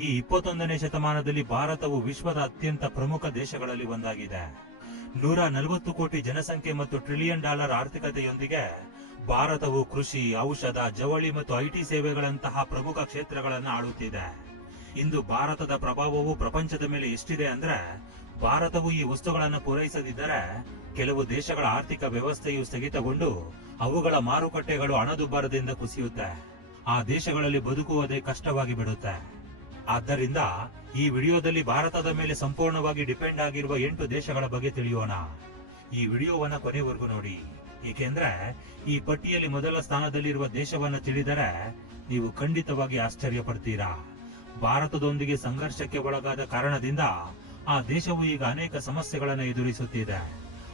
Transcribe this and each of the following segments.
ಈ ಇಪ್ಪತ್ತೊಂದನೇ ಶತಮಾನದಲ್ಲಿ ಭಾರತವು ವಿಶ್ವದ ಅತ್ಯಂತ ಪ್ರಮುಖ ದೇಶಗಳಲ್ಲಿ ಒಂದಾಗಿದೆ. ನೂರ ನಲವತ್ತು ಕೋಟಿ ಜನಸಂಖ್ಯೆ ಮತ್ತು ಟ್ರಿಲಿಯನ್ ಡಾಲರ್ ಆರ್ಥಿಕತೆಯೊಂದಿಗೆ ಭಾರತವು ಕೃಷಿ, ಔಷಧ, ಜವಳಿ ಮತ್ತು ಐಟಿ ಸೇವೆಗಳಂತಹ ಪ್ರಮುಖ ಕ್ಷೇತ್ರಗಳನ್ನು ಆಳುತ್ತಿದೆ. ಇಂದು ಭಾರತದ ಪ್ರಭಾವವು ಪ್ರಪಂಚದ ಮೇಲೆ ಎಷ್ಟಿದೆ ಅಂದ್ರೆ, ಭಾರತವು ಈ ವಸ್ತುಗಳನ್ನು ಪೂರೈಸದಿದ್ದರೆ ಕೆಲವು ದೇಶಗಳ ಆರ್ಥಿಕ ವ್ಯವಸ್ಥೆಯು ಸ್ಥಗಿತಗೊಂಡು ಅವುಗಳ ಮಾರುಕಟ್ಟೆಗಳು ಹಣದುಬ್ಬರದಿಂದ ಕುಸಿಯುತ್ತೆ. ಆ ದೇಶಗಳಲ್ಲಿ ಬದುಕುವುದೇ ಕಷ್ಟವಾಗಿ ಬಿಡುತ್ತೆ. ಆದ್ದರಿಂದ ಈ ವಿಡಿಯೋದಲ್ಲಿ ಭಾರತದ ಮೇಲೆ ಸಂಪೂರ್ಣವಾಗಿ ಡಿಪೆಂಡ್ ಆಗಿರುವ ಎಂಟು ದೇಶಗಳ ಬಗ್ಗೆ ತಿಳಿಯೋಣ. ಈ ವಿಡಿಯೋವನ್ನ ಕೊನೆವರೆಗೂ ನೋಡಿ. ಏಕೆಂದ್ರೆ ಈ ಪಟ್ಟಿಯಲ್ಲಿ ಮೊದಲ ಸ್ಥಾನದಲ್ಲಿರುವ ದೇಶವನ್ನ ತಿಳಿದರೆ ನೀವು ಖಂಡಿತವಾಗಿ ಆಶ್ಚರ್ಯ ಪಡ್ತೀರಾ ಭಾರತದೊಂದಿಗೆ ಸಂಘರ್ಷಕ್ಕೆ ಒಳಗಾದ ಕಾರಣದಿಂದ ಆ ದೇಶವು ಈಗ ಅನೇಕ ಸಮಸ್ಯೆಗಳನ್ನು ಎದುರಿಸುತ್ತಿದೆ.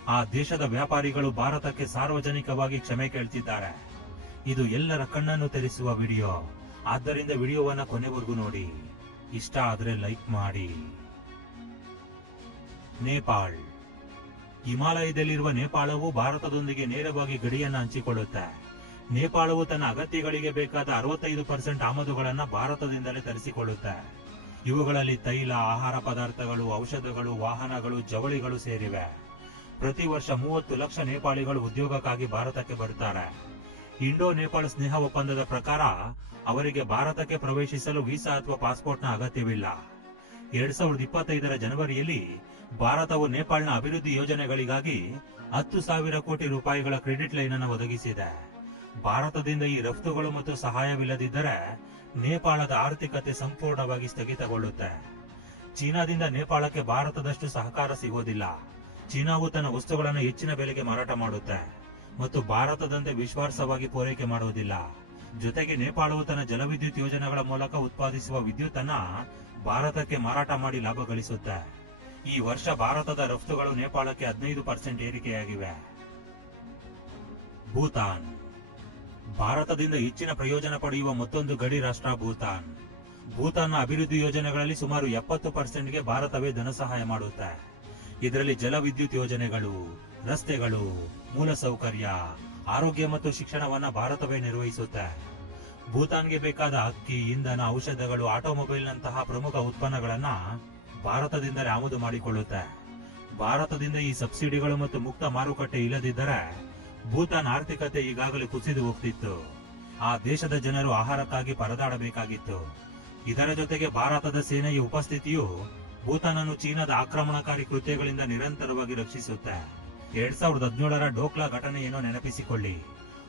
ಆ ದೇಶದ ವ್ಯಾಪಾರಿಗಳು ಭಾರತಕ್ಕೆ ಸಾರ್ವಜನಿಕವಾಗಿ ಕ್ಷಮೆ ಕೇಳ್ತಿದ್ದಾರೆ. ಇದು ಎಲ್ಲರ ಕಣ್ಣನ್ನು ತೆರೆಸುವ ವಿಡಿಯೋ. ಆದ್ದರಿಂದ ವಿಡಿಯೋವನ್ನ ಕೊನೆವರೆಗೂ ನೋಡಿ. ಇಷ್ಟ ಆದರೆ ಲೈಕ್ ಮಾಡಿ. ನೇಪಾಳ್. ಹಿಮಾಲಯದಲ್ಲಿರುವ ನೇಪಾಳವು ಭಾರತದೊಂದಿಗೆ ನೇರವಾಗಿ ಗಡಿಯನ್ನು ಹಂಚಿಕೊಳ್ಳುತ್ತೆ. ನೇಪಾಳವು ತನ್ನ ಅಗತ್ಯಗಳಿಗೆ ಬೇಕಾದ ಅರವತ್ತೈದು ಪರ್ಸೆಂಟ್ ಆಮದುಗಳನ್ನು ಭಾರತದಿಂದಲೇ ತರಿಸಿಕೊಳ್ಳುತ್ತೆ. ಇವುಗಳಲ್ಲಿ ತೈಲ, ಆಹಾರ ಪದಾರ್ಥಗಳು, ಔಷಧಗಳು, ವಾಹನಗಳು, ಜವಳಿಗಳು ಸೇರಿವೆ. ಪ್ರತಿ ವರ್ಷ ಮೂವತ್ತು ಲಕ್ಷ ನೇಪಾಳಿಗಳು ಉದ್ಯೋಗಕ್ಕಾಗಿ ಭಾರತಕ್ಕೆ ಬರುತ್ತಾರೆ ಇಂಡೋ ನೇಪಾಳ ಸ್ನೇಹ ಒಪ್ಪಂದದ ಪ್ರಕಾರ ಅವರಿಗೆ ಭಾರತಕ್ಕೆ ಪ್ರವೇಶಿಸಲು ವೀಸಾ ಅಥವಾ ಪಾಸ್ಪೋರ್ಟ್ನ ಅಗತ್ಯವಿಲ್ಲ. ಎರಡ್ ಸಾವಿರದ ಇಪ್ಪತ್ತೈದರ ಜನವರಿಯಲ್ಲಿ ಭಾರತವು ನೇಪಾಳನ ಅಭಿವೃದ್ಧಿ ಯೋಜನೆಗಳಿಗಾಗಿ ಹತ್ತು ಸಾವಿರ ಕೋಟಿ ರೂಪಾಯಿಗಳ ಕ್ರೆಡಿಟ್ ಲೈನ್ ಅನ್ನು ಒದಗಿಸಿದೆ. ಭಾರತದಿಂದ ಈ ರಫ್ತುಗಳು ಮತ್ತು ಸಹಾಯವಿಲ್ಲದಿದ್ದರೆ ನೇಪಾಳದ ಆರ್ಥಿಕತೆ ಸಂಪೂರ್ಣವಾಗಿ ಸ್ಥಗಿತಗೊಳ್ಳುತ್ತೆ. ಚೀನಾದಿಂದ ನೇಪಾಳಕ್ಕೆ ಭಾರತದಷ್ಟು ಸಹಕಾರ ಸಿಗೋದಿಲ್ಲ. ಚೀನಾವು ತನ್ನ ವಸ್ತುಗಳನ್ನು ಹೆಚ್ಚಿನ ಬೆಲೆಗೆ ಮಾರಾಟ ಮಾಡುತ್ತೆ. ಮತ್ತು ಭಾರತದಂತೆ ವಿಶ್ವಾಸವಾಗಿ ಪೂರೈಕೆ ಮಾಡುವುದಿಲ್ಲ. ಜೊತೆಗೆ ನೇಪಾಳವು ತನ್ನ ಜಲವಿದ್ಯುತ್ ಯೋಜನೆಗಳ ಮೂಲಕ ಉತ್ಪಾದಿಸುವ ವಿದ್ಯುತ್ ಅನ್ನ ಭಾರತಕ್ಕೆ ಮಾರಾಟ ಮಾಡಿ ಲಾಭ ಗಳಿಸುತ್ತೆ. ಈ ವರ್ಷ ಭಾರತದ ರಫ್ತುಗಳು ನೇಪಾಳಕ್ಕೆ ಹದಿನೈದು ಪರ್ಸೆಂಟ್ ಏರಿಕೆಯಾಗಿವೆ. ಭೂತಾನ್. ಭಾರತದಿಂದ ಹೆಚ್ಚಿನ ಪ್ರಯೋಜನ ಪಡೆಯುವ ಮತ್ತೊಂದು ಗಡಿ ರಾಷ್ಟ್ರ ಭೂತಾನ್. ಭೂತಾನ್ನ ಅಭಿವೃದ್ಧಿ ಯೋಜನೆಗಳಲ್ಲಿ ಸುಮಾರು ಎಪ್ಪತ್ತು ಪರ್ಸೆಂಟ್ಗೆ ಭಾರತವೇ ಧನ ಸಹಾಯ ಮಾಡುತ್ತೆ. ಇದರಲ್ಲಿ ಜಲವಿದ್ಯುತ್ ಯೋಜನೆಗಳು ರಸ್ತೆಗಳು, ಮೂಲಸೌಕರ್ಯ, ಆರೋಗ್ಯ ಮತ್ತು ಶಿಕ್ಷಣವನ್ನ ಭಾರತವೇ ನಿರ್ವಹಿಸುತ್ತೆ. ಭೂತಾನ್ಗೆ ಬೇಕಾದ ಅಕ್ಕಿ, ಇಂಧನ, ಔಷಧಗಳು, ಆಟೋಮೊಬೈಲ್ನಂತಹ ಪ್ರಮುಖ ಉತ್ಪನ್ನಗಳನ್ನ ಭಾರತದಿಂದಲೇ ಆಮದು ಮಾಡಿಕೊಳ್ಳುತ್ತೆ. ಭಾರತದಿಂದ ಈ ಸಬ್ಸಿಡಿಗಳು ಮತ್ತು ಮುಕ್ತ ಮಾರುಕಟ್ಟೆ ಇಲ್ಲದಿದ್ದರೆ ಭೂತಾನ್ ಆರ್ಥಿಕತೆ ಈಗಾಗಲೇ ಕುಸಿದು ಹೋಗ್ತಿತ್ತು. ಆ ದೇಶದ ಜನರು ಆಹಾರಕ್ಕಾಗಿ ಪರದಾಡಬೇಕಾಗಿತ್ತು. ಇದರ ಜೊತೆಗೆ ಭಾರತದ ಸೇನೆಯ ಉಪಸ್ಥಿತಿಯು ಭೂತಾನನ್ನು ಚೀನಾದ ಆಕ್ರಮಣಕಾರಿ ಕೃತ್ಯಗಳಿಂದ ನಿರಂತರವಾಗಿ ರಕ್ಷಿಸುತ್ತೆ. ಎರಡ್ ಸಾವಿರದ ಹದಿನೇಳರ ಡೋಕ್ಲಾ ಘಟನೆಯನ್ನು ನೆನಪಿಸಿಕೊಳ್ಳಿ.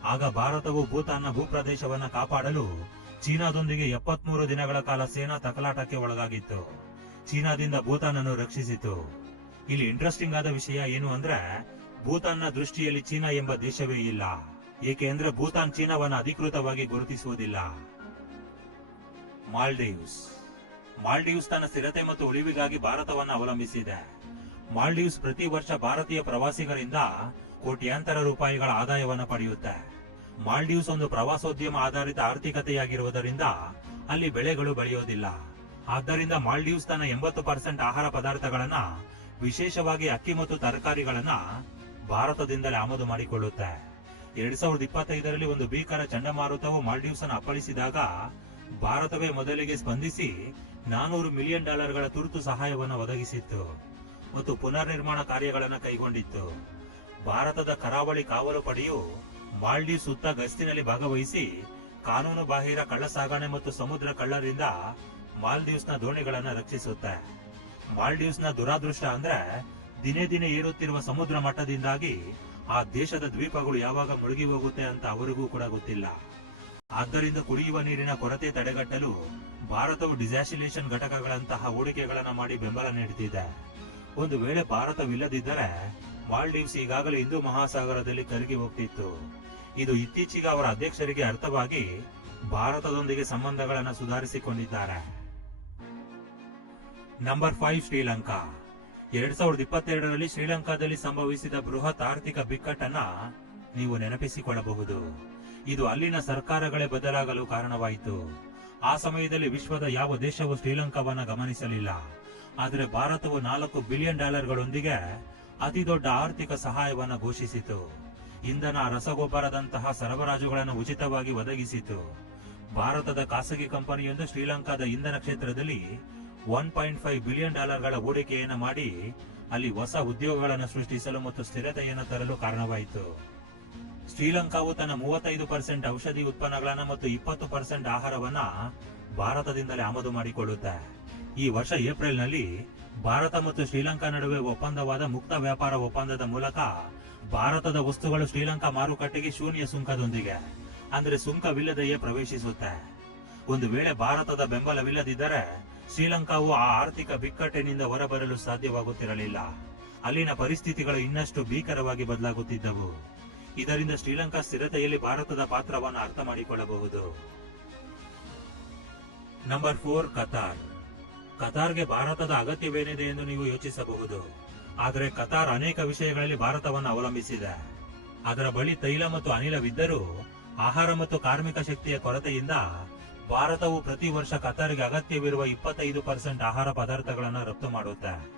ಆಗ ಭಾರತವು ಭೂತಾನ್ನ ಭೂಪ್ರದೇಶವನ್ನು ಕಾಪಾಡಲು ಚೀನಾದೊಂದಿಗೆ ಎಪ್ಪತ್ಮೂರು ದಿನಗಳ ಕಾಲ ಸೇನಾ ತಕಲಾಟಕ್ಕೆ ಒಳಗಾಗಿತ್ತು. ಚೀನಾದಿಂದ ಭೂತಾನ್ ಅನ್ನು ರಕ್ಷಿಸಿತು. ಇಲ್ಲಿ ಇಂಟ್ರೆಸ್ಟಿಂಗ್ ಆದ ವಿಷಯ ಏನು ಅಂದ್ರೆ, ಭೂತಾನ್ನ ದೃಷ್ಟಿಯಲ್ಲಿ ಚೀನಾ ಎಂಬ ದೇಶವೇ ಇಲ್ಲ. ಏಕೆಂದ್ರೆ ಭೂತಾನ್ ಚೀನಾವನ್ನ ಅಧಿಕೃತವಾಗಿ ಗುರುತಿಸುವುದಿಲ್ಲ. ಮಾಲ್ಡೀವ್ಸ್. ಮಾಲ್ಡೀವ್ಸ್ ತನ್ನ ಸ್ಥಿರತೆ ಮತ್ತು ಉಳಿವಿಗಾಗಿ ಭಾರತವನ್ನು ಅವಲಂಬಿಸಿದೆ. ಮಾಲ್ಡೀವ್ಸ್ ಪ್ರತಿ ವರ್ಷ ಭಾರತೀಯ ಪ್ರವಾಸಿಗರಿಂದ ಕೋಟ್ಯಾಂತರ ರೂಪಾಯಿಗಳ ಆದಾಯವನ್ನು ಪಡೆಯುತ್ತೆ. ಮಾಲ್ಡೀವ್ಸ್ ಒಂದು ಪ್ರವಾಸೋದ್ಯಮ ಆಧಾರಿತ ಆರ್ಥಿಕತೆಯಾಗಿರುವುದರಿಂದ ಅಲ್ಲಿ ಬೆಳೆಗಳು ಬೆಳೆಯೋದಿಲ್ಲ. ಆದ್ದರಿಂದ ಮಾಲ್ಡೀವ್ಸ್ ತನ್ನ ಎಂಬತ್ತು ಪರ್ಸೆಂಟ್ ಆಹಾರ ಪದಾರ್ಥಗಳನ್ನ ವಿಶೇಷವಾಗಿ ಅಕ್ಕಿ ಮತ್ತು ತರಕಾರಿಗಳನ್ನ ಭಾರತದಿಂದಲೇ ಆಮದು ಮಾಡಿಕೊಳ್ಳುತ್ತೆ. ಎರಡ್ ಸಾವಿರದ ಇಪ್ಪತ್ತೈದರಲ್ಲಿ ಒಂದು ಭೀಕರ ಚಂಡಮಾರುತವು ಮಾಲ್ಡೀವ್ಸ್ ಅನ್ನು ಅಪ್ಪಳಿಸಿದಾಗ ಭಾರತವೇ ಮೊದಲಿಗೆ ಸ್ಪಂದಿಸಿ ನಾನೂರು ಮಿಲಿಯನ್ ಡಾಲರ್ಗಳ ತುರ್ತು ಸಹಾಯವನ್ನು ಒದಗಿಸಿತ್ತು. ಮತ್ತು ಪುನರ್ ನಿರ್ಮಾಣ ಕಾರ್ಯಗಳನ್ನು ಕೈಗೊಂಡಿತ್ತು. ಭಾರತದ ಕರಾವಳಿ ಕಾವಲು ಪಡೆಯು ಮಾಲ್ಡೀವ್ ಸುತ್ತ ಗಸ್ತಿನಲ್ಲಿ ಭಾಗವಹಿಸಿ ಕಾನೂನು ಬಾಹಿರ ಕಳ್ಳಸಾಗಣೆ ಮತ್ತು ಸಮುದ್ರ ಕಳ್ಳರಿಂದ ಮಾಲ್ಡೀವ್ಸ್ನ ದೋಣಿಗಳನ್ನು ರಕ್ಷಿಸುತ್ತೆ. ಮಾಲ್ಡೀವ್ಸ್ನ ದುರಾದೃಷ್ಟ ಅಂದ್ರೆ ದಿನೇ ದಿನೇ ಏರುತ್ತಿರುವ ಸಮುದ್ರ ಮಟ್ಟದಿಂದಾಗಿ ಆ ದೇಶದ ದ್ವೀಪಗಳು ಯಾವಾಗ ಮುಳುಗಿ ಹೋಗುತ್ತೆ ಅಂತ ಅವರಿಗೂ ಕೂಡ ಗೊತ್ತಿಲ್ಲ. ಆದ್ದರಿಂದ ಕುಡಿಯುವ ನೀರಿನ ಕೊರತೆ ತಡೆಗಟ್ಟಲು ಭಾರತವು ಡಿಸಾಸಿಲೇಷನ್ ಘಟಕಗಳಂತಹ ಹೂಡಿಕೆಗಳನ್ನು ಮಾಡಿ ಬೆಂಬಲ ನೀಡುತ್ತಿದೆ ಒಂದು ವೇಳೆ ಭಾರತವಿಲ್ಲದಿದ್ದರೆ ಮಾಲ್ಡೀವ್ಸ್ ಈಗಾಗಲೇ ಹಿಂದೂ ಮಹಾಸಾಗರದಲ್ಲಿ ಕರಗಿ ಹೋಗ್ತಿತ್ತು. ಇದು ಇತ್ತೀಚೆಗೆ ಅವರ ಅಧ್ಯಕ್ಷರಿಗೆ ಅರ್ಥವಾಗಿ ಭಾರತದೊಂದಿಗೆ ಸಂಬಂಧಗಳನ್ನು ಸುಧಾರಿಸಿಕೊಂಡಿದ್ದಾರೆ. Number five Sri Lanka. ಎರಡ್ ಸಾವಿರದ ಇಪ್ಪತ್ತೆರಡರಲ್ಲಿ ಶ್ರೀಲಂಕಾದಲ್ಲಿ ಸಂಭವಿಸಿದ ಬೃಹತ್ ಆರ್ಥಿಕ ಬಿಕ್ಕಟ್ಟನ್ನ ನೀವು ನೆನಪಿಸಿಕೊಳ್ಳಬಹುದು. ಇದು ಅಲ್ಲಿನ ಸರ್ಕಾರಗಳೇ ಬದಲಾಗಲು ಕಾರಣವಾಯಿತು. ಆ ಸಮಯದಲ್ಲಿ ವಿಶ್ವದ ಯಾವ ದೇಶವೂ ಶ್ರೀಲಂಕಾವನ್ನ ಗಮನಿಸಲಿಲ್ಲ. ಆದರೆ ಭಾರತವು ನಾಲ್ಕು ಬಿಲಿಯನ್ ಡಾಲರ್ಗಳೊಂದಿಗೆ ಅತಿ ದೊಡ್ಡ ಆರ್ಥಿಕ ಸಹಾಯವನ್ನು ಘೋಷಿಸಿತು. ಇಂಧನ ರಸಗೊಬ್ಬರದಂತಹ ಸರಬರಾಜುಗಳನ್ನು ಉಚಿತವಾಗಿ ಒದಗಿಸಿತು. ಭಾರತದ ಖಾಸಗಿ ಕಂಪನಿಯೊಂದು ಶ್ರೀಲಂಕಾದ ಇಂಧನ ಕ್ಷೇತ್ರದಲ್ಲಿ ಒನ್ ಪಾಯಿಂಟ್ ಫೈವ್ ಬಿಲಿಯನ್ ಡಾಲರ್ಗಳ ಹೂಡಿಕೆಯನ್ನು ಮಾಡಿ ಅಲ್ಲಿ ಹೊಸ ಉದ್ಯೋಗಗಳನ್ನು ಸೃಷ್ಟಿಸಲು ಮತ್ತು ಸ್ಥಿರತೆಯನ್ನು ತರಲು ಕಾರಣವಾಯಿತು. ಶ್ರೀಲಂಕಾವು ತನ್ನ ಮೂವತ್ತೈದು ಪರ್ಸೆಂಟ್ ಔಷಧಿ ಉತ್ಪನ್ನಗಳನ್ನು ಮತ್ತು ಇಪ್ಪತ್ತು ಪರ್ಸೆಂಟ್ ಆಹಾರವನ್ನ ಭಾರತದಿಂದಲೇ ಆಮದು ಮಾಡಿಕೊಳ್ಳುತ್ತೆ. ಈ ವರ್ಷ ಏಪ್ರಿಲ್ನಲ್ಲಿ ಭಾರತ ಮತ್ತು ಶ್ರೀಲಂಕಾ ನಡುವೆ ಒಪ್ಪಂದವಾದ ಮುಕ್ತ ವ್ಯಾಪಾರ ಒಪ್ಪಂದದ ಮೂಲಕ ಭಾರತದ ವಸ್ತುಗಳು ಶ್ರೀಲಂಕಾ ಮಾರುಕಟ್ಟೆಗೆ ಶೂನ್ಯ ಸುಂಕದೊಂದಿಗೆ, ಅಂದರೆ ಸುಂಕವಿಲ್ಲದೆಯೇ ಪ್ರವೇಶಿಸುತ್ತೆ. ಒಂದು ವೇಳೆ ಭಾರತದ ಬೆಂಬಲವಿಲ್ಲದಿದ್ದರೆ ಶ್ರೀಲಂಕಾವು ಆ ಆರ್ಥಿಕ ಬಿಕ್ಕಟ್ಟಿನಿಂದ ಹೊರಬರಲು ಸಾಧ್ಯವಾಗುತ್ತಿರಲಿಲ್ಲ. ಅಲ್ಲಿನ ಪರಿಸ್ಥಿತಿಗಳು ಇನ್ನಷ್ಟು ಭೀಕರವಾಗಿ ಬದಲಾಗುತ್ತಿದ್ದವು. ಇದರಿಂದ ಶ್ರೀಲಂಕಾ ಸ್ಥಿರತೆಯಲ್ಲಿ ಭಾರತದ ಪಾತ್ರವನ್ನು ಅರ್ಥ ಮಾಡಿಕೊಳ್ಳಬಹುದು ನಂಬರ್ ಫೋರ್, ಕತಾರ್. ಕತಾರ್ಗೆ ಭಾರತದ ಅಗತ್ಯವೇನಿದೆ ಎಂದು ನೀವು ಯೋಚಿಸಬಹುದು. ಆದರೆ ಕತಾರ್ ಅನೇಕ ವಿಷಯಗಳಲ್ಲಿ ಭಾರತವನ್ನು ಅವಲಂಬಿಸಿದೆ. ಅದರ ಬಳಿ ತೈಲ ಮತ್ತು ಅನಿಲವಿದ್ದರೂ ಆಹಾರ ಮತ್ತು ಕಾರ್ಮಿಕ ಶಕ್ತಿಯ ಕೊರತೆಯಿಂದ ಭಾರತವು ಪ್ರತಿ ವರ್ಷ ಕತಾರ್ಗೆ ಅಗತ್ಯವಿರುವ ಇಪ್ಪತ್ತೈದು ಪರ್ಸೆಂಟ್ ಆಹಾರ ಪದಾರ್ಥಗಳನ್ನು ರಫ್ತು ಮಾಡುತ್ತೆ.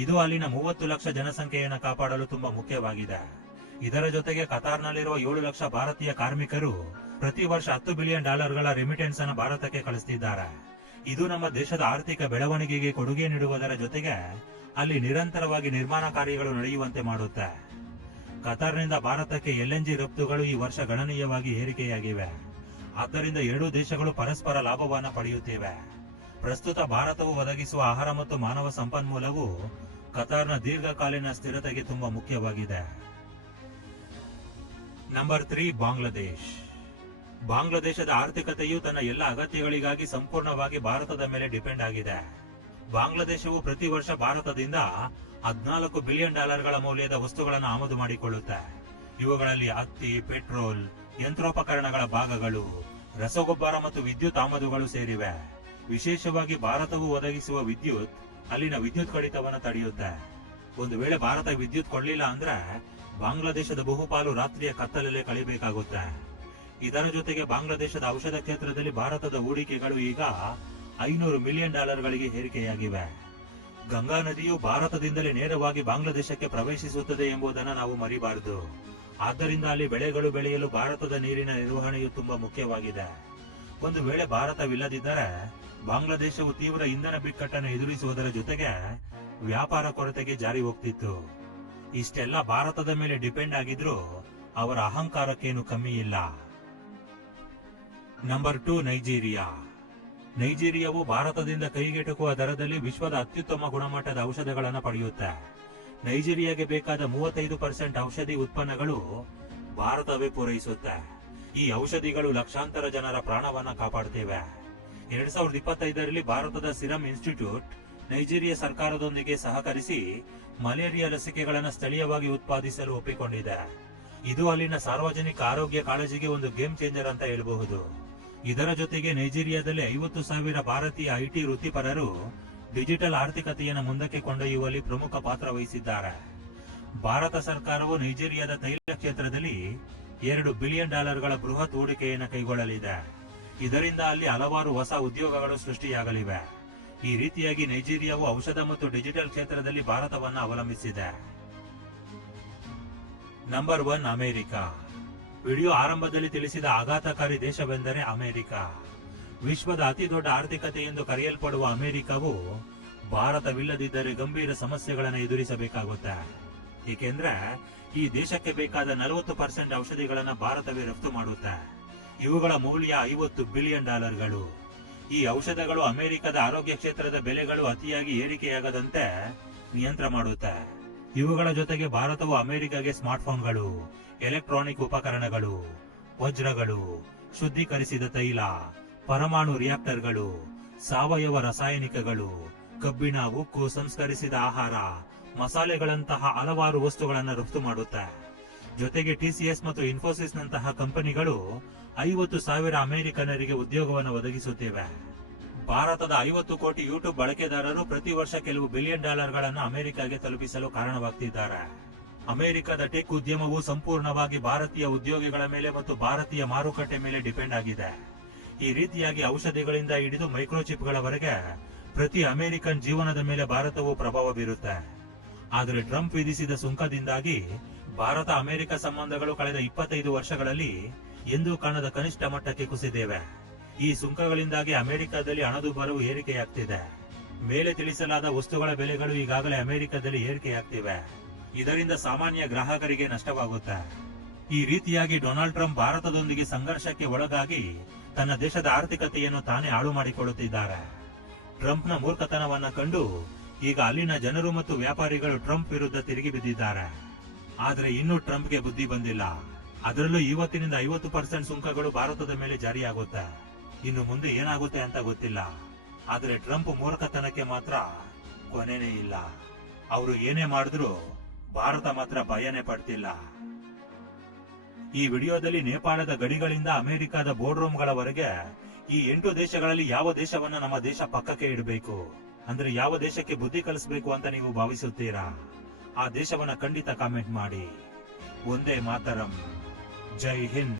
ಇದು ಅಲ್ಲಿನ ಮೂವತ್ತು ಲಕ್ಷ ಜನಸಂಖ್ಯೆಯನ್ನು ಕಾಪಾಡಲು ತುಂಬಾ ಮುಖ್ಯವಾಗಿದೆ. ಇದರ ಜೊತೆಗೆ ಕತಾರ್ನಲ್ಲಿರುವ ಏಳು ಲಕ್ಷ ಭಾರತೀಯ ಕಾರ್ಮಿಕರು ಪ್ರತಿ ವರ್ಷ ಹತ್ತು ಬಿಲಿಯನ್ ಡಾಲರ್ಗಳ ರೆಮಿಟೆನ್ಸ್ ಅನ್ನು ಭಾರತಕ್ಕೆ ಕಳಿಸ್ತಿದ್ದಾರೆ. ಇದು ನಮ್ಮ ದೇಶದ ಆರ್ಥಿಕ ಬೆಳವಣಿಗೆಗೆ ಕೊಡುಗೆ ನೀಡುವುದರ ಜೊತೆಗೆ ಅಲ್ಲಿ ನಿರಂತರವಾಗಿ ನಿರ್ಮಾಣ ಕಾರ್ಯಗಳು ನಡೆಯುವಂತೆ ಮಾಡುತ್ತೆ. ಕತಾರ್ನಿಂದ ಭಾರತಕ್ಕೆ ಎಲ್ಎನ್ಜಿ ರಫ್ತುಗಳು ಈ ವರ್ಷ ಗಣನೀಯವಾಗಿ ಏರಿಕೆಯಾಗಿವೆ. ಆದ್ದರಿಂದ ಎರಡೂ ದೇಶಗಳು ಪರಸ್ಪರ ಲಾಭವನ್ನು ಪಡೆಯುತ್ತಿವೆ. ಪ್ರಸ್ತುತ ಭಾರತವು ಒದಗಿಸುವ ಆಹಾರ ಮತ್ತು ಮಾನವ ಸಂಪನ್ಮೂಲವು ಕತಾರ್ನ ದೀರ್ಘಕಾಲೀನ ಸ್ಥಿರತೆಗೆ ತುಂಬಾ ಮುಖ್ಯವಾಗಿದೆ. Number three, Bangladesh. ಬಾಂಗ್ಲಾದೇಶದ ಆರ್ಥಿಕತೆಯು ತನ್ನ ಎಲ್ಲ ಅಗತ್ಯಗಳಿಗಾಗಿ ಸಂಪೂರ್ಣವಾಗಿ ಭಾರತದ ಮೇಲೆ ಡಿಪೆಂಡ್ ಆಗಿದೆ. ಬಾಂಗ್ಲಾದೇಶವು ಪ್ರತಿ ವರ್ಷ ಭಾರತದಿಂದ ಹದಿನಾಲ್ಕು ಬಿಲಿಯನ್ ಡಾಲರ್ಗಳ ಮೌಲ್ಯದ ವಸ್ತುಗಳನ್ನು ಆಮದು ಮಾಡಿಕೊಳ್ಳುತ್ತೆ. ಇವುಗಳಲ್ಲಿ ಹತ್ತಿ, ಪೆಟ್ರೋಲ್, ಯಂತ್ರೋಪಕರಣಗಳ ಭಾಗಗಳು, ರಸಗೊಬ್ಬರ ಮತ್ತು ವಿದ್ಯುತ್ ಆಮದುಗಳು ಸೇರಿವೆ. ವಿಶೇಷವಾಗಿ ಭಾರತವು ಒದಗಿಸುವ ವಿದ್ಯುತ್, ಅಲ್ಲಿನ ವಿದ್ಯುತ್ ಕಡಿತವನ್ನು ತಡೆಯುತ್ತೆ. ಒಂದು ವೇಳೆ ಭಾರತ ವಿದ್ಯುತ್ ಕೊಡ್ಲಿಲ್ಲ ಅಂದ್ರೆ ಬಾಂಗ್ಲಾದೇಶದ ಬಹುಪಾಲು ರಾತ್ರಿಯ ಕತ್ತಲಲ್ಲೇ ಕಳಿಬೇಕಾಗುತ್ತೆ. ಇದರ ಜೊತೆಗೆ ಬಾಂಗ್ಲಾದೇಶದ ಔಷಧ ಕ್ಷೇತ್ರದಲ್ಲಿ ಭಾರತದ ಹೂಡಿಕೆಗಳು ಈಗ ಐನೂರು ಮಿಲಿಯನ್ ಡಾಲರ್ಗಳಿಗೆ ಏರಿಕೆಯಾಗಿವೆ. ಗಂಗಾ ನದಿಯು ಭಾರತದಿಂದಲೇ ನೇರವಾಗಿ ಬಾಂಗ್ಲಾದೇಶಕ್ಕೆ ಪ್ರವೇಶಿಸುತ್ತದೆ ಎಂಬುದನ್ನು ನಾವು ಮರಿಬಾರದು. ಆದ್ದರಿಂದ ಅಲ್ಲಿ ಬೆಳೆಗಳು ಬೆಳೆಯಲು ಭಾರತದ ನೀರಿನ ನಿರ್ವಹಣೆಯು ತುಂಬಾ ಮುಖ್ಯವಾಗಿದೆ. ಒಂದು ವೇಳೆ ಭಾರತವಿಲ್ಲದಿದ್ದರೆ ಬಾಂಗ್ಲಾದೇಶವು ತೀವ್ರ ಇಂಧನ ಬಿಕ್ಕಟ್ಟನ್ನು ಎದುರಿಸುವುದರ ಜೊತೆಗೆ ವ್ಯಾಪಾರ ಕೊರತೆಗೆ ಜಾರಿ ಹೋಗ್ತಿತ್ತು. ಇಷ್ಟೆಲ್ಲ ಭಾರತದ ಮೇಲೆ ಡಿಪೆಂಡ್ ಆಗಿದ್ರೂ ಅವರ ಅಹಂಕಾರಕ್ಕೇನು ಕಮ್ಮಿ ಇಲ್ಲ ನಂಬರ್ ಟು ನೈಜೀರಿಯಾ ನೈಜೀರಿಯಾವು ಭಾರತದಿಂದ ಕೈಗೆಟುಕುವ ದರದಲ್ಲಿ ವಿಶ್ವದ ಅತ್ಯುತ್ತಮ ಗುಣಮಟ್ಟದ ಔಷಧಗಳನ್ನು ಪಡೆಯುತ್ತೆ. ನೈಜೀರಿಯಾಗೆ ಬೇಕಾದ ಮೂವತ್ತೈದು ಪರ್ಸೆಂಟ್ ಔಷಧಿ ಉತ್ಪನ್ನಗಳು ಭಾರತವೇ ಪೂರೈಸುತ್ತೆ. ಈ ಔಷಧಿಗಳು ಲಕ್ಷಾಂತರ ಜನರ ಪ್ರಾಣವನ್ನ ಕಾಪಾಡ್ತಿವೆ. ಎರಡ್ ಸಾವಿರದ ಇಪ್ಪತ್ತೈದರಲ್ಲಿ ಭಾರತದ ಸಿರಂ ಇನ್ಸ್ಟಿಟ್ಯೂಟ್ ನೈಜೀರಿಯಾ ಸರ್ಕಾರದೊಂದಿಗೆ ಸಹಕರಿಸಿ ಮಲೇರಿಯಾ ಲಸಿಕೆಗಳನ್ನು ಸ್ಥಳೀಯವಾಗಿ ಉತ್ಪಾದಿಸಲು ಒಪ್ಪಿಕೊಂಡಿದೆ. ಇದು ಅಲ್ಲಿನ ಸಾರ್ವಜನಿಕ ಆರೋಗ್ಯ ಕಾಳಜಿಗೆ ಒಂದು ಗೇಮ್ ಚೇಂಜರ್ ಅಂತ ಹೇಳಬಹುದು. ಇದರ ಜೊತೆಗೆ ನೈಜೀರಿಯಾದಲ್ಲಿ ಐವತ್ತು ಸಾವಿರ ಭಾರತೀಯ ಐಟಿ ವೃತ್ತಿಪರರು ಡಿಜಿಟಲ್ ಆರ್ಥಿಕತೆಯನ್ನು ಮುಂದಕ್ಕೆ ಕೊಂಡೊಯ್ಯುವಲ್ಲಿ ಪ್ರಮುಖ ಪಾತ್ರ ವಹಿಸಿದ್ದಾರೆ. ಭಾರತ ಸರ್ಕಾರವು ನೈಜೀರಿಯಾದ ತೈಲ ಕ್ಷೇತ್ರದಲ್ಲಿ ಎರಡು ಬಿಲಿಯನ್ ಡಾಲರ್ಗಳ ಬೃಹತ್ ಹೂಡಿಕೆಯನ್ನು ಕೈಗೊಳ್ಳಲಿದೆ. ಇದರಿಂದ ಅಲ್ಲಿ ಹಲವಾರು ಹೊಸ ಉದ್ಯೋಗಗಳು ಸೃಷ್ಟಿಯಾಗಲಿವೆ. ಈ ರೀತಿಯಾಗಿ ನೈಜೀರಿಯಾವು ಔಷಧ ಮತ್ತು ಡಿಜಿಟಲ್ ಕ್ಷೇತ್ರದಲ್ಲಿ ಭಾರತವನ್ನು ಅವಲಂಬಿಸಿದೆ. Number one America. ವಿಡಿಯೋ ಆರಂಭದಲ್ಲಿ ತಿಳಿಸಿದ ಆಘಾತಕಾರಿ ದೇಶವೆಂದರೆ ಅಮೆರಿಕ. ವಿಶ್ವದ ಅತಿ ದೊಡ್ಡ ಆರ್ಥಿಕತೆ ಎಂದು ಕರೆಯಲ್ಪಡುವ ಅಮೆರಿಕವು ಭಾರತವಿಲ್ಲದಿದ್ದರೆ ಗಂಭೀರ ಸಮಸ್ಯೆಗಳನ್ನು ಎದುರಿಸಬೇಕಾಗುತ್ತೆ. ಏಕೆಂದ್ರೆ, ಈ ದೇಶಕ್ಕೆ ಬೇಕಾದ ನಲವತ್ತು ಪರ್ಸೆಂಟ್ ಔಷಧಿಗಳನ್ನು ಭಾರತವೇ ರಫ್ತು ಮಾಡುತ್ತೆ. ಇವುಗಳ ಮೌಲ್ಯ ಐವತ್ತು ಬಿಲಿಯನ್ ಡಾಲರ್ಗಳು. ಈ ಔಷಧಗಳು ಅಮೆರಿಕದ ಆರೋಗ್ಯ ಕ್ಷೇತ್ರದ ಬೆಲೆಗಳು ಅತಿಯಾಗಿ ಏರಿಕೆಯಾಗದಂತೆ ನಿಯಂತ್ರ ಮಾಡುತ್ತೆ. ಇವುಗಳ ಜೊತೆಗೆ ಭಾರತವು ಅಮೆರಿಕಗೆ ಸ್ಮಾರ್ಟ್ಫೋನ್ಗಳು, ಎಲೆಕ್ಟ್ರಾನಿಕ್ ಉಪಕರಣಗಳು, ವಜ್ರಗಳು, ಶುದ್ಧೀಕರಿಸಿದ ತೈಲ, ಪರಮಾಣು ರಿಯಾಕ್ಟರ್ಗಳು, ಸಾವಯವ ರಾಸಾಯನಿಕಗಳು, ಕಬ್ಬಿಣ ಉಕ್ಕು ಸಂಸ್ಕರಿಸಿದ ಆಹಾರ, ಮಸಾಲೆಗಳಂತಹ ಹಲವಾರು ವಸ್ತುಗಳನ್ನು ರಫ್ತು ಮಾಡುತ್ತೆ. ಜೊತೆಗೆ ಟಿಸಿಎಸ್ ಮತ್ತು ಇನ್ಫೋಸಿಸ್ ನಂತಹ ಕಂಪನಿಗಳು ಐವತ್ತು ಸಾವಿರ ಅಮೆರಿಕನರಿಗೆ ಉದ್ಯೋಗವನ್ನು ಒದಗಿಸುತ್ತಿವೆ. ಭಾರತದ ಐವತ್ತು ಕೋಟಿ ಯೂಟ್ಯೂಬ್ ಬಳಕೆದಾರರು ಪ್ರತಿ ವರ್ಷ ಕೆಲವು ಬಿಲಿಯನ್ ಡಾಲರ್ಗಳನ್ನು ಅಮೆರಿಕಾಗೆ ತಲುಪಿಸಲು ಕಾರಣವಾಗ್ತಿದ್ದಾರೆ. ಅಮೆರಿಕದ ಟೆಕ್ ಉದ್ಯಮವು ಸಂಪೂರ್ಣವಾಗಿ ಭಾರತೀಯ ಉದ್ಯೋಗಿಗಳ ಮೇಲೆ ಮತ್ತು ಭಾರತೀಯ ಮಾರುಕಟ್ಟೆ ಮೇಲೆ ಡಿಪೆಂಡ್ ಆಗಿದೆ. ಈ ರೀತಿಯಾಗಿ ಔಷಧಿಗಳಿಂದ ಹಿಡಿದು ಮೈಕ್ರೋಚಿಪ್ಗಳವರೆಗೆ ಪ್ರತಿ ಅಮೆರಿಕನ್ ಜೀವನದ ಮೇಲೆ ಭಾರತವು ಪ್ರಭಾವ ಬೀರುತ್ತೆ. ಆದರೆ ಟ್ರಂಪ್ ವಿಧಿಸಿದ ಸುಂಕದಿಂದಾಗಿ ಭಾರತ ಅಮೆರಿಕ ಸಂಬಂಧಗಳು ಕಳೆದ ಇಪ್ಪತ್ತೈದು ವರ್ಷಗಳಲ್ಲಿ ಎಂದೂ ಕಾಣದ ಕನಿಷ್ಠ ಮಟ್ಟಕ್ಕೆ ಕುಸಿದಿವೆ. ಈ ಸುಂಕಗಳಿಂದಾಗಿ ಅಮೆರಿಕದಲ್ಲಿ ಹಣದುಬ್ಬರವು ಏರಿಕೆಯಾಗ್ತಿದೆ. ಮೇಲೆ ತಿಳಿಸಲಾದ ವಸ್ತುಗಳ ಬೆಲೆಗಳು ಈಗಾಗಲೇ ಅಮೆರಿಕದಲ್ಲಿ ಏರಿಕೆಯಾಗ್ತಿವೆ. ಇದರಿಂದ ಸಾಮಾನ್ಯ ಗ್ರಾಹಕರಿಗೆ ನಷ್ಟವಾಗುತ್ತೆ. ಈ ರೀತಿಯಾಗಿ ಡೊನಾಲ್ಡ್ ಟ್ರಂಪ್ ಭಾರತದೊಂದಿಗೆ ಸಂಘರ್ಷಕ್ಕೆ ಒಳಗಾಗಿ ತನ್ನ ದೇಶದ ಆರ್ಥಿಕತೆಯನ್ನು ತಾನೇ ಹಾಳು ಮಾಡಿಕೊಳ್ಳುತ್ತಿದ್ದಾರೆ. ಟ್ರಂಪ್ನ ಮೂರ್ಖತನವನ್ನ ಕಂಡು ಈಗ ಅಲ್ಲಿನ ಜನರು ಮತ್ತು ವ್ಯಾಪಾರಿಗಳು ಟ್ರಂಪ್ ವಿರುದ್ಧ ತಿರುಗಿ ಬಿದ್ದಿದ್ದಾರೆ. ಆದರೆ ಇನ್ನೂ ಟ್ರಂಪ್ಗೆ ಬುದ್ಧಿ ಬಂದಿಲ್ಲ. ಅದರಲ್ಲೂ ಇವತ್ತಿನಿಂದ ಐವತ್ತು ಪರ್ಸೆಂಟ್ ಸುಂಕಗಳು ಭಾರತದ ಮೇಲೆ ಜಾರಿಯಾಗುತ್ತೆ. ಇನ್ನು ಮುಂದೆ ಏನಾಗುತ್ತೆ ಅಂತ ಗೊತ್ತಿಲ್ಲ. ಆದರೆ ಟ್ರಂಪ್ ಮೂರ್ಖತನಕ್ಕೆ ಮಾತ್ರ ಕೊನೆನೇ ಇಲ್ಲ. ಅವರು ಏನೇ ಮಾಡಿದ್ರು ಭಾರತ ಮಾತ್ರ ಭಯನೇ ಪಡ್ತಿಲ್ಲ. ಈ ವಿಡಿಯೋದಲ್ಲಿ ನೇಪಾಳದ ಗಡಿಗಳಿಂದ ಅಮೆರಿಕದ ಬೋರ್ಡ್ ರೂಮ್ಗಳವರೆಗೆ ಈ ಎಂಟು ದೇಶಗಳಲ್ಲಿ ಯಾವ ದೇಶವನ್ನ ನಮ್ಮ ದೇಶ ಪಕ್ಕಕ್ಕೆ ಇಡಬೇಕು? ಅಂದ್ರೆ ಯಾವ ದೇಶಕ್ಕೆ ಬುದ್ಧಿ ಕಲಿಸಬೇಕು ಅಂತ ನೀವು ಭಾವಿಸುತ್ತೀರಾ? ಆ ದೇಶವನ್ನ ಖಂಡಿತ ಕಾಮೆಂಟ್ ಮಾಡಿ. ಒಂದೇ ಮಾತರಂ. ಜೈ ಹಿಂದ್.